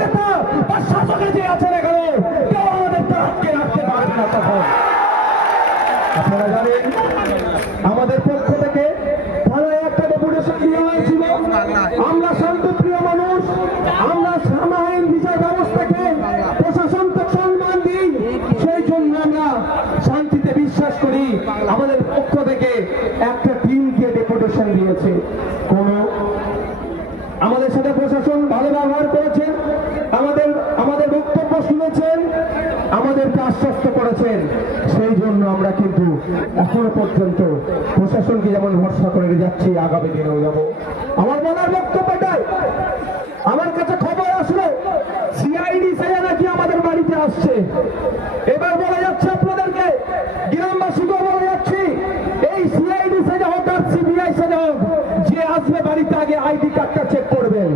নেতা বা শাসকে যে আছেন এখানে কেউ আমাদেরকে আটকে রাখতে পারবে না। তখন আপনারা জানেন আমাদের পক্ষ থেকে থানায় একটা ডেপুটেশন দেওয়া হয়েছিল। আমরা শান্তপ্রিয় মানুষ, আমরা সামাজিক বিচার ব্যবস্থাকে প্রশাসনকে সম্মান দিই, সেই জন্য আমরা শান্তিতে বিশ্বাস করি। আমাদের পক্ষ থেকে একটা টিমকে ডেপুটেশন দিয়েছে। আমাদের সাথে প্রশাসন ভালো ব্যবহার করেছেন, আমাদের বক্তব্য শুনেছেন, আমাদেরকে আশ্বস্ত করেছেন। সেই জন্য আমরা কিন্তু এখনো পর্যন্ত প্রশাসনকে যেমন ভরসা করে যাচ্ছি, আগামী দিনেও যাব। আমার বলার বক্তব্যটাই, আমার কাছে খবর আসলো সিআইডি সেনা নাকি আমাদের বাড়িতে আসছে। এবার বলা যাচ্ছে আপনাদেরকে, গ্রামবাসীকেও বলা যাচ্ছি, এই সিআইডি সেনা হোক আর সিবিআই সেনা হোক, যে আসবে বাড়িতে আগে আইডি কার্ডটা চেক করবেন।